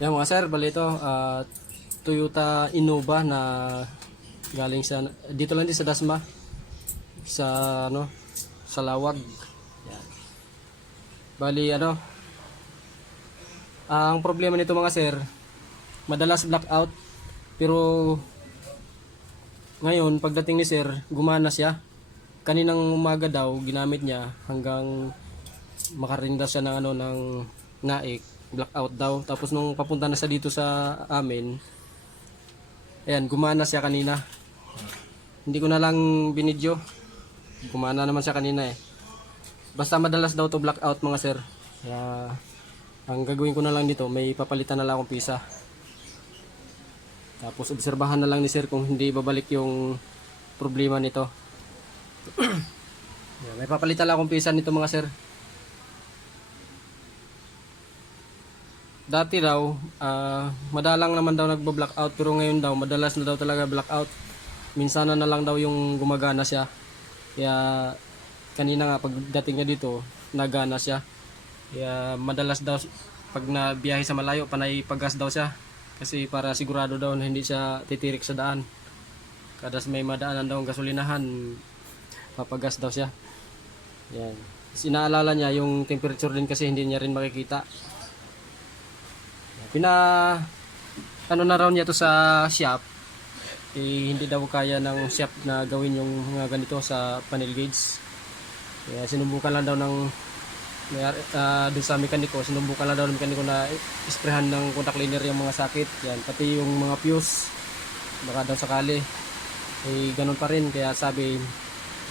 Yan mga sir, bali ito, Toyota Innova na galing sa, dito lang din sa Dasma, sa ano, sa Lawag. Yan. Bali ano, ang problema nito mga sir, madalas blackout, pero ngayon pagdating ni sir, gumana siya. Kaninang umaga daw ginamit niya hanggang makarinig daw siya ng ano ng naik, blackout daw. Tapos nung papunta na siya dito sa amin, ayan, gumana siya kanina. Hindi ko na lang binidyo. Gumana naman siya kanina eh. Basta madalas daw to blackout mga sir. Kaya ang gagawin ko na lang dito, may papalitan na lang akong pisa. Tapos obserbahan na lang ni sir kung hindi babalik yung problema nito. Yan, may papalitan lang akong pisa nito mga sir. Dati daw, madalang naman daw nagbo-blackout, pero ngayon daw, madalas na daw talaga blackout. Minsan na lang daw yung gumagana siya. Kaya kanina nga pagdating niya dito, nagana siya. Kaya madalas daw pag nabiyahe sa malayo, panay paggas daw siya. Kasi para sigurado daw na hindi siya titirik sa daan. Kada may madaanan daw ang gasolinahan, papagas daw siya. Yan. Sinaalala niya yung temperature din kasi hindi niya rin makikita. Ano na raw niya to sa shop. Hindi daw kaya ng shop na gawin yung mga ganito sa panel gauge. Kaya sinubukan lang daw ng dun sa mekaniko, sinubukan lang daw ng mekaniko na isprehan ng contact cleaner yung mga sakit. Yan, pati yung mga fuse. Baka daw sakali. Ganun pa rin. Kaya sabi,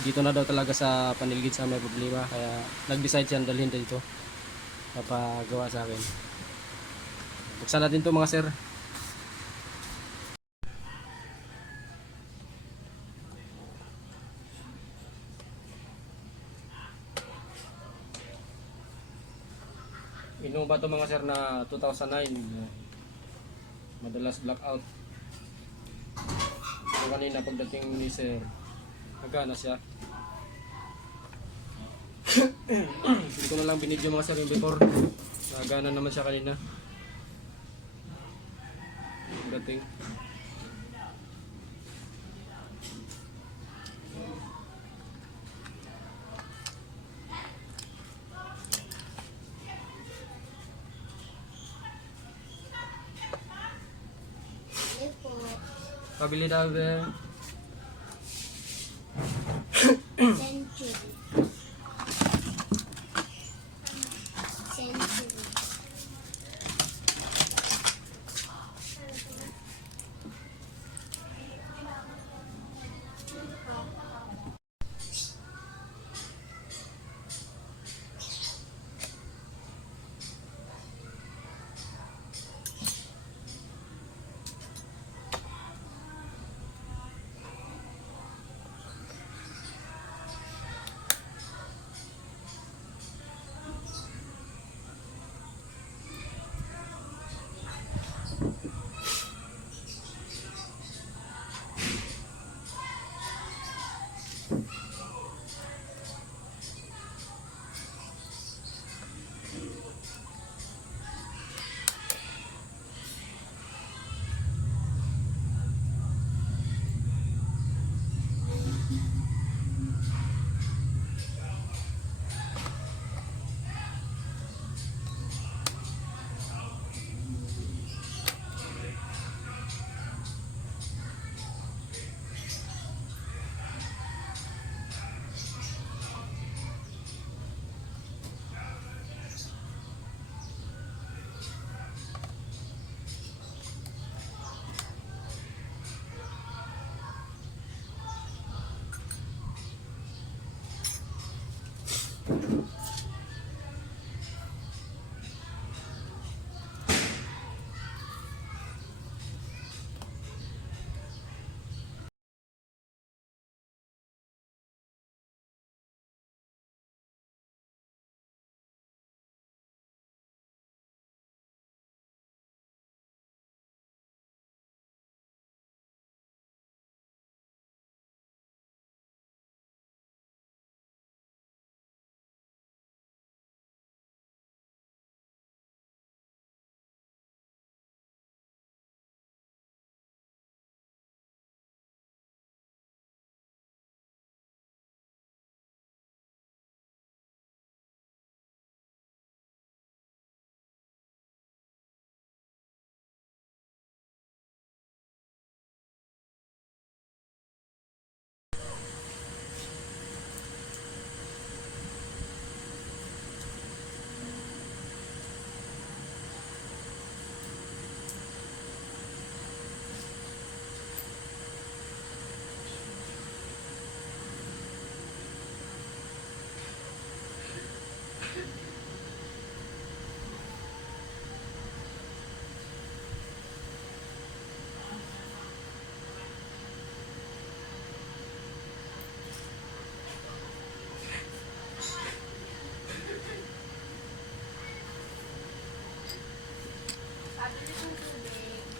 dito na daw talaga sa panel gauge sa may problema. Kaya nag-decide siya dalhin dito. Papagawa sa akin. Buksan natin to mga sir. Innova to mga sir na 2009. Madalas blackout. So kanina pagdating ni sir, nagana siya. Hindi ko na lang binidyo mga sir yung before. Nagana naman siya kanina. Pagdating. Pabili daw ba? Century. Century.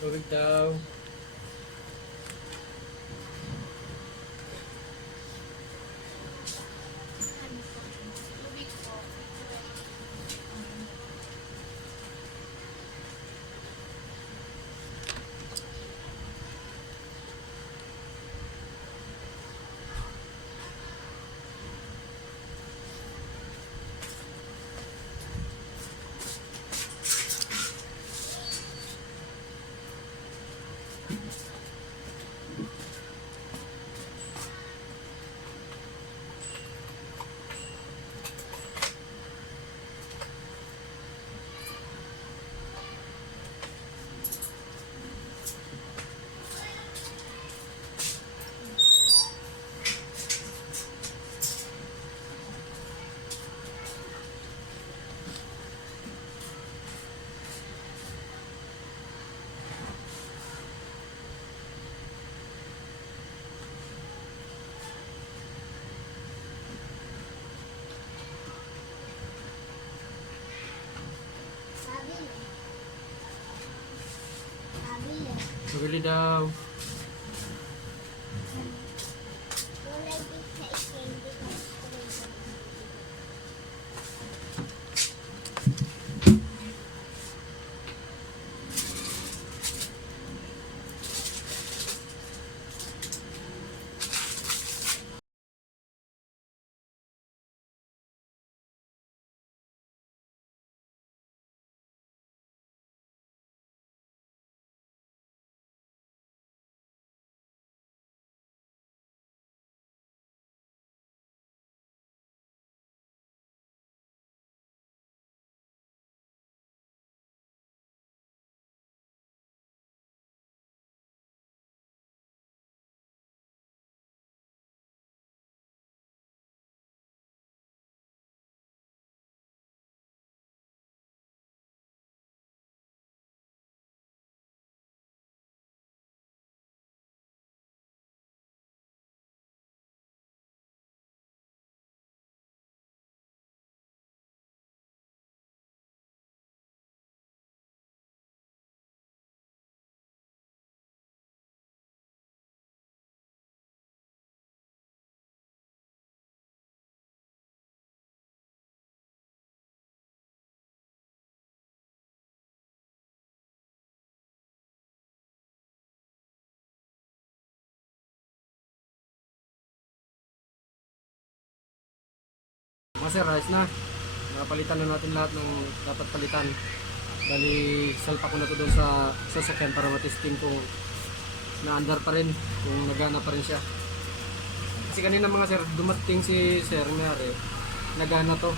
Tubig daw. Kabila. Bili daw. Kulay din sa candy ko. Mga sir, ayos na. Napalitan na natin lahat ng dapat palitan. Bali, salpa ko na to doon sa sasakyan para matesting kung na-under pa rin, kung nagana pa rin siya. Kasi kanina mga sir, dumating si Sir Mayari, nagana to.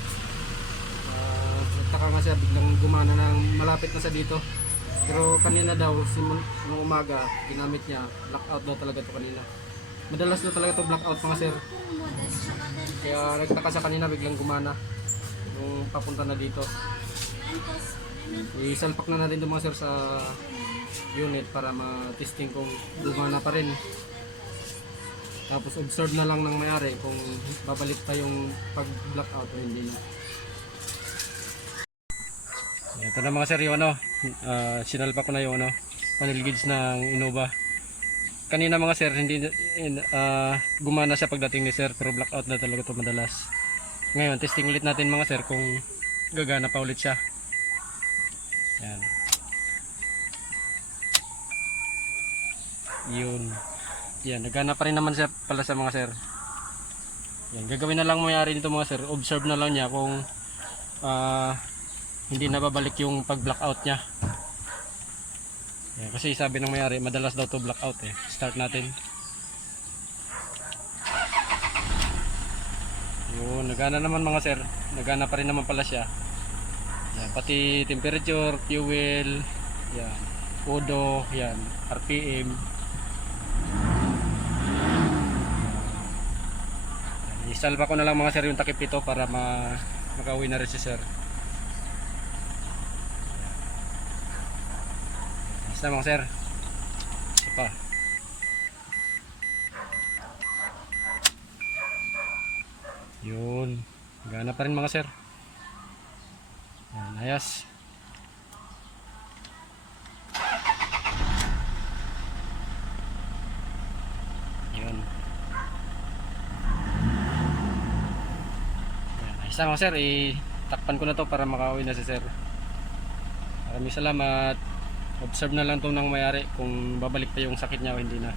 Nagtaka nga siya, biglang gumana ng malapit na sa dito. Pero kanina daw, nung umaga, ginamit niya, blackout daw talaga to kanina. Madalas na talaga to blackout mga sir. Kaya nagtaka sa kanina, biglang gumana nung papunta na dito. Isalpak na natin ito mga sir sa unit para ma-testing kung gumana pa rin. Tapos observe na lang ng may-ari kung babalik pa yung pag-blackout o hindi na. Ito na mga sir yung ano, sinalpak ko na yung ano, panel gauge ng Innova. Kanina mga sir, hindi gumana siya pagdating ni sir, pero blackout na talaga ito madalas. Ngayon, testing ulit natin mga sir kung gagana pa ulit siya. Yan. Yun. Yan, nagana pa rin naman siya pala sa mga sir. Yan, gagawin na lang mayari nito mga sir, observe na lang niya kung hindi na babalik yung pag-blackout niya. Yan, kasi sabi ng mayari, madalas daw to blackout eh. Start natin. Yun, nagana naman mga sir. Nagana pa rin naman pala siya. Yan, pati temperature, fuel, yan, odo, yan, RPM. Isalba ko na lang mga sir yung takip ito para makauwi na rin si sir. Isa mga sir. Isa pa. Yun. Gana pa rin mga sir. Yan, ayos. Sama ko sir, takpan ko na to para makauwi na si sir. Maraming salamat. Observe na lang to ng mayari kung babalik pa yung sakit niya o hindi na.